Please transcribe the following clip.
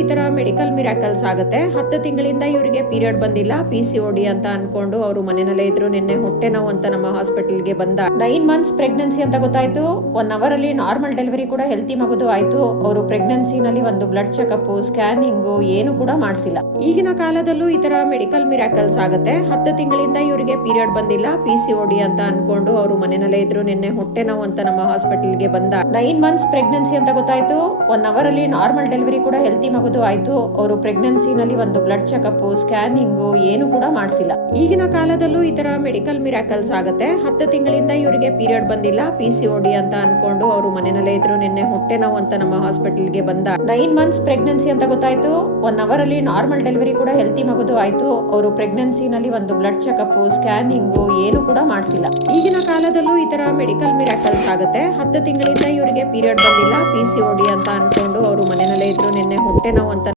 ಈ ತರ medical miracles ಆಗುತ್ತೆ. ಹತ್ತು ತಿಂಗಳಿಂದ ಇವರಿಗೆ ಪೀರಿಯಡ್ ಬಂದಿಲ್ಲ. ಪಿ ಸಿ ಓಡಿ ಅಂತ ಅನ್ಕೊಂಡು ಅವರು ಮನೆಯಲ್ಲೇ ಇದ್ರು, ನಿನ್ನೆ ಹೊಟ್ಟೆ ನೋವು ಅಂತ ನಮ್ಮ ಹಾಸ್ಪಿಟಲ್ಗೆ ಬಂದ. ನೈನ್ ಮಂತ್ಸ್ ಪ್ರೆಗ್ನೆನ್ಸಿ ಅಂತ ಗೊತ್ತಾಯ್ತು. ಒನ್ ಅವರ್ ಅಲ್ಲಿ ನಾರ್ಮಲ್ ಡೆಲಿವರಿ ಕೂಡ ಹೆಲ್ತಿ ಮಗುದು ಆಯ್ತು. ಅವರು ಪ್ರೆಗ್ನೆನ್ಸಿನಲ್ಲಿ ಒಂದು ಬ್ಲಡ್ ಚೆಕಪ್ ಸ್ಕ್ಯಾನಿಂಗು ಏನು ಕೂಡ ಮಾಡಿಸಿಲ್ಲ. ಈಗಿನ ಕಾಲದಲ್ಲೂ ಈ ತರ ಮೆಡಿಕಲ್ ಮಿರಾಕಲ್ಸ್ ಆಗುತ್ತೆ. ಹತ್ತು ತಿಂಗಳಿಂದ ಇವರಿಗೆ ಪೀರಿಯಡ್ ಬಂದಿಲ್ಲ. ಪಿ ಸಿ ಓಡಿ ಅಂತ ಅನ್ಕೊಂಡು ಅವರು ಮನೆಯಲ್ಲೇ ಇದ್ರು, ನಿನ್ನೆ ಹೊಟ್ಟೆ ನೋವು ಅಂತ ನಮ್ಮ ಹಾಸ್ಪಿಟಲ್ಗೆ ಬಂದ. ನೈನ್ ಮಂತ್ಸ್ ಪ್ರೆಗ್ನೆನ್ಸಿ ಅಂತ ಗೊತ್ತಾಯ್ತು. ಒನ್ ಅವರ್ ಅಲ್ಲಿ ನಾರ್ಮಲ್ ಡೆಲಿವರಿ ಕೂಡ ಹೆಲ್ತಿ ಮಗುದು ಆಯ್ತು. ಅವರು ಪ್ರೆಗ್ನೆನ್ಸಿನಲ್ಲಿ ಒಂದು ಬ್ಲಡ್ ಚೆಕಪ್ ಸ್ಕ್ಯಾನಿಂಗು ಏನು ಕೂಡ ಮಾಡಿಸಿಲ್ಲ. ಈಗಿನ ಕಾಲದಲ್ಲೂ ಈ ತರ ಮೆಡಿಕಲ್ ಮಿರಾಕಲ್ಸ್ ಆಗುತ್ತೆ. ಹತ್ತು ತಿಂಗಳಿಂದ ಇವರಿಗೆ ಪೀರಿಯಡ್ ಬಂದಿಲ್ಲ. ಪಿ ಓಡಿ ಅಂತ ಅನ್ಕೊಂಡು ಅವರು ಮನೆಯಲ್ಲೇ ಇದ್ರು, ನಿನ್ನೆ ಹೊಟ್ಟೆ ನೋವು ಅಂತ ನಮ್ಮ ಹಾಸ್ಪಿಟಲ್ಗೆ ಬಂದ ನೈನ್ ಮಂತ್ಸ್ ಪ್ರೆಗ್ನೆನ್ಸಿ ಅಂತ ಗೊತ್ತಾಯ್ತು. ಒನ್ ಅವರ್ ಅಲ್ಲಿ ನಾರ್ಮಲ್ ಡೆಲಿವರಿ ಕೂಡ ಹೆಲ್ತಿ ಮಗುದು ಆಯ್ತು. ಅವರು ಪ್ರೆಗ್ನೆನ್ಸಿನಲ್ಲಿ ಒಂದು ಬ್ಲಡ್ ಚೆಕಪ್ ಸ್ಕ್ಯಾನಿಂಗು ಏನು ಕೂಡ ಮಾಡಿಸಿಲ್ಲ. ಈಗಿನ ಕಾಲದಲ್ಲೂ ಈ ತರ ಮೆಡಿಕಲ್ ಮಿರಾಕಲ್ಸ್ ಆಗುತ್ತೆ. ಹತ್ತು ತಿಂಗಳಿಂದ ಇವರಿಗೆ ಪೀರಿಯಡ್ ಬಂದಿಲ್ಲ. ಪಿ ಸಿ ಓಡಿ ಅಂತ ಅನ್ಕೊಂಡು ಅವರು ಇದ್ರು ನಿನ್ನೆ ಹೊಟ್ಟೆ ನೋವು ಅಂತ